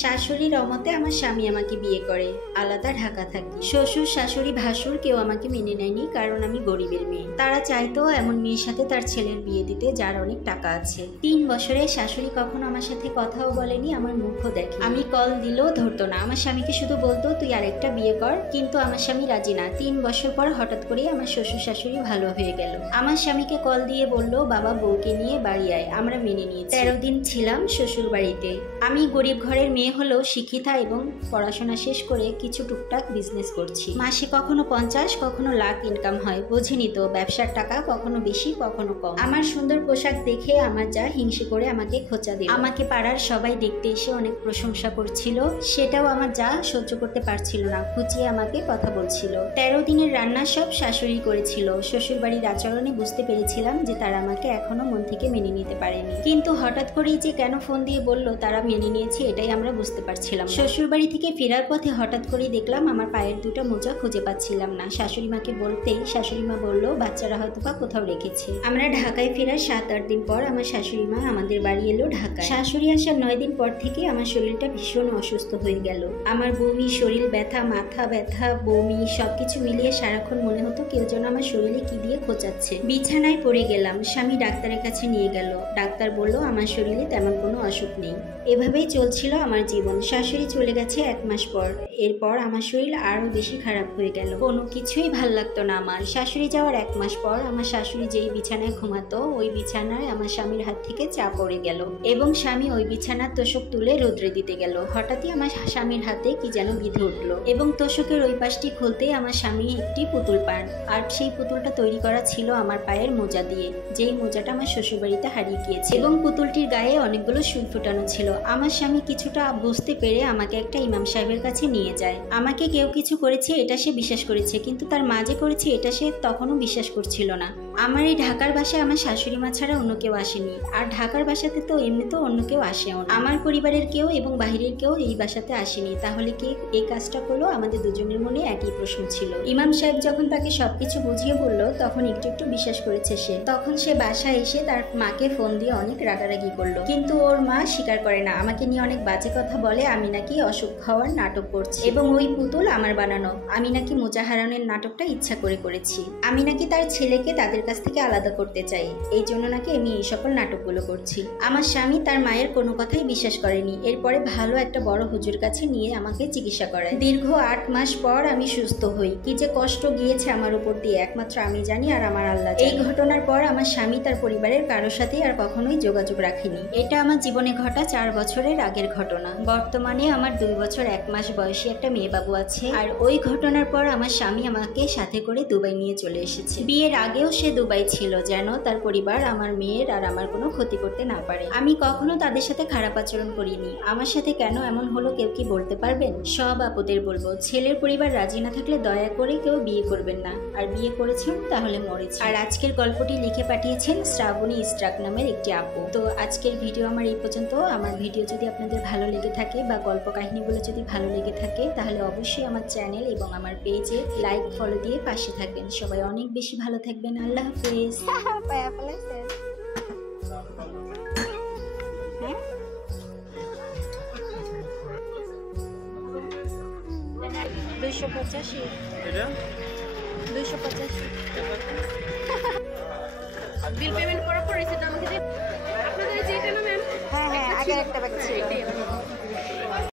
শাশুড়ির অমতে আমার স্বামী আমাকে বিয়ে করে, আলাদা ঢাকা থাকি। শ্বশুর শাশুড়ি ভাসুর কেউ আমাকে মেনে নেয়নি, কারণ আমি গরিবের মেয়ে। তারা চাইতো এমন মেয়ের সাথে তার ছেলের বিয়ে দিতে যার অনেক টাকা আছে। 3 বছরে শাশুড়ি কখনো আমার সাথে কথাও বলেনি, আমার মুখও দেখে। আমি কল দিলেও ধরতো না, আমার স্বামীকে শুধু বলতো তুই আরেকটা বিয়ে কর, কিন্তু আমার স্বামী রাজি না। 3 বছর পর হঠাৎ করেই আমার শ্বশুর শাশুড়ি ভালো হয়ে গেল। আমার স্বামীকে কল দিয়ে বললো বাবা বউকে নিয়ে বাড়ি আয়, আমরা মেনে নিয়েছি। 13 দিন ছিলাম শ্বশুর বাড়িতে। আমি গরিব ঘরের মেয়ে হলেও শিক্ষিতা এবং পড়াশোনা শেষ করে কিছু টুকটাক বিজনেস করছি। মাসে কখনো 50 কখনো লাখ ইনকাম হয়, বোঝেনি তো ব্যবসার টাকা কখনো বেশি কখনো কম। আমার সুন্দর পোশাক দেখে আমার যা হিংসে করে আমাকে খোঁচা দিল। আমাকে পাড়ার সবাই দেখতে এসে অনেক প্রশংসা করছিল, সেটাও আমার যা সহ্য করতে পারছিল না, খুঁচিয়ে আমাকে কথা বলছিল। 13 দিনের রান্না সব শাশুড়ি করেছিল। শ্বশুর বাড়ির আচরণে বুঝতে পেরেছিলাম যে তারা আমাকে এখনো মন থেকে মেনে নিতে পারেনি, কিন্তু হঠাৎ করেই যে কেন ফোন দিয়ে বললো তারা মেনে নিয়েছে এটাই আমরা বুঝতে পারছিলাম। শ্বশুর বাড়ি থেকে ফেরার পথে হঠাৎ করেই দেখলাম আমার পায়ের দুটো মোজা খুঁজে পাচ্ছিলাম না। শাশুড়ি মাকে বলতেই শাশুড়ি মা বললো বাচ্চারা হয়তো বা কোথাও রেখেছে। আমরা ঢাকায় ফেরার 7-8 দিন পর আমার শাশুড়ি মা আমাদের বাড়ি এলো ঢাকায়। শাশুড়ি আসার 9 দিন পর থেকে আমার শরীরটা ভীষণ অসুস্থ হয়ে গেল। আমার বমি, শরীর ব্যথা, মাথা ব্যথা, বমি সবকিছু মিলিয়ে সারাক্ষণ মনে হতো কেউ যেন আমার শরীরে কি দিয়ে খোঁচাচ্ছে। বিছানায় পড়ে গেলাম, স্বামী ডাক্তারের কাছে নিয়ে গেল। ডাক্তার বলল আমার শরীরে তেমন কোনো অসুখ নেই। এভাবেই চলছিল আমার জীবন। শাশুড়ি চলে গেছে 1 মাস পর। এরপর আমার শরীর আরো বেশি খারাপ হয়ে গেল, কোনো কিছুই ভাল লাগতো না আমার। শাশুড়ি যাওয়ার 1 মাস পর আমার শাশুড়ি যেই বিছানায় ঘুমাতো ওই বিছানায় আমার স্বামীর হাত থেকে চা পড়ে গেল এবং স্বামী ওই বিছানার তোষক তুলে রোদ্রে দিতে গেল। হঠাৎই আমার স্বামীর হাতে কি যেন বিঁধে উঠলো এবং তোষকের ওই পাশটি খুলতেই আমার স্বামী একটি পুতুল পান, আর সেই পুতুলটা তৈরি করা ছিল আমার পায়ের মোজা দিয়ে, যেই মোজাটা আমার শ্বশুরবাড়িতে হারিয়ে গিয়েছে এবং পুতুলটির গায়ে অনেকগুলো সুই ফুটানো ছিল। আমার স্বামী কিছুটা বুঝতে পেরে আমাকে একটা ইমাম সাহেবের কাছে নিয়ে যায়। আমাকে কেউ কিছু করেছে এটা সে বিশ্বাস করেছে, কিন্তু তার মা যে করেছে এটা সে তখনও বিশ্বাস করছিল না। আমার এই ঢাকার বাসায় আমার শাশুড়ি মা ছাড়া অন্য কেউ আসেনি, আর ঢাকার বাসাতে তো এমনিতেও অন্য কেউ আসেও না। আমার পরিবারের কেউ এবং বাহিরের কেউ এই বাসাতে আসেনি, তাহলে কে এই কাজটা করলো? আমাদের দুজনের মনে একই প্রশ্ন ছিল। ইমাম সাহেব যখন তাকে সবকিছু বুঝিয়ে বললো তখন একটু একটু বিশ্বাস করেছে সে। তখন সে বাসায় এসে তার মাকে ফোন দিয়ে অনেক রাগারাগি করলো, কিন্তু ওর মা স্বীকার করে না। আমাকে নিয়ে অনেক বাজে কথা বলে, আমি নাকি অসুখ হওয়ার নাটক করছি এবং ওই পুতুল আমার বানানো। আমি নাকি মোজা হারানোর নাটকটা ইচ্ছা করে করেছি। আমি নাকি তার ছেলেকে তাদের কাছ থেকে আলাদা করতে চাই, এই জন্য নাকি আমি এই সকল নাটকগুলো করছি। আমার স্বামী তার মায়ের কোনো কথাই বিশ্বাস করেনি। এরপরে ভালো একটা বড় হুজুর কাছে নিয়ে আমাকে চিকিৎসা করায়। দীর্ঘ 8 মাস পর আমি সুস্থ হই। কি যে কষ্ট গিয়েছে আমার উপর দিয়ে একমাত্র আমি জানি আর আমার আল্লাহ জানে। এই ঘটনার পর আমার স্বামী তার পরিবারের কারোর সাথেই আর কখনোই যোগাযোগ রাখেনি। এটা আমার জীবনে ঘটা 4 বছরের আগের ঘটনা। বর্তমানে আমার 2 বছর 1 মাস বয়সী একটা মেয়ে বাবু আছে, আর ওই ঘটনার পর আমার স্বামী আমাকে সাথে করে দুবাই নিয়ে চলে এসেছে। বিয়ের আগেও সে দুবাই ছিল, যেন তার পরিবার আমার মেয়ের আর আমার কোনো ক্ষতি করতে না পারে। আমি কখনো তাদের সাথে খারাপ আচরণ করিনি। আমার সাথে কেন এমন হলো কেউ কি বলতে পারবেন? সব আপুদের বলবো, ছেলের পরিবার রাজি না থাকলে দয়া করে কেউ বিয়ে করবেন না, আর বিয়ে করেছেন তাহলে মরেছে। আর আজকের গল্পটি লিখে পাঠিয়েছেন শ্রাবণী ইস্ট্রাক নামের একটি আপু। তো আজকের ভিডিও আমার এই পর্যন্ত। আমার ভিডিও যদি আপনাদের ভালো লেগে থাকে বা গল্প কাহিনীগুলো যদি ভালো লেগে থাকে তাহলে অবশ্যই আমার চ্যানেল এবং আমার পেজে লাইক ফলো দিয়ে পাশে থাকবেন। সবাই অনেক বেশি ভালো থাকবেন। আল্লাহ হাফেজ। 285 বিল পেমেন্ট করার পর রিসিপ্ট আমাকে আপনাদের যেটা না ম্যাম, হ্যাঁ আগের একটা বাকি ছিল।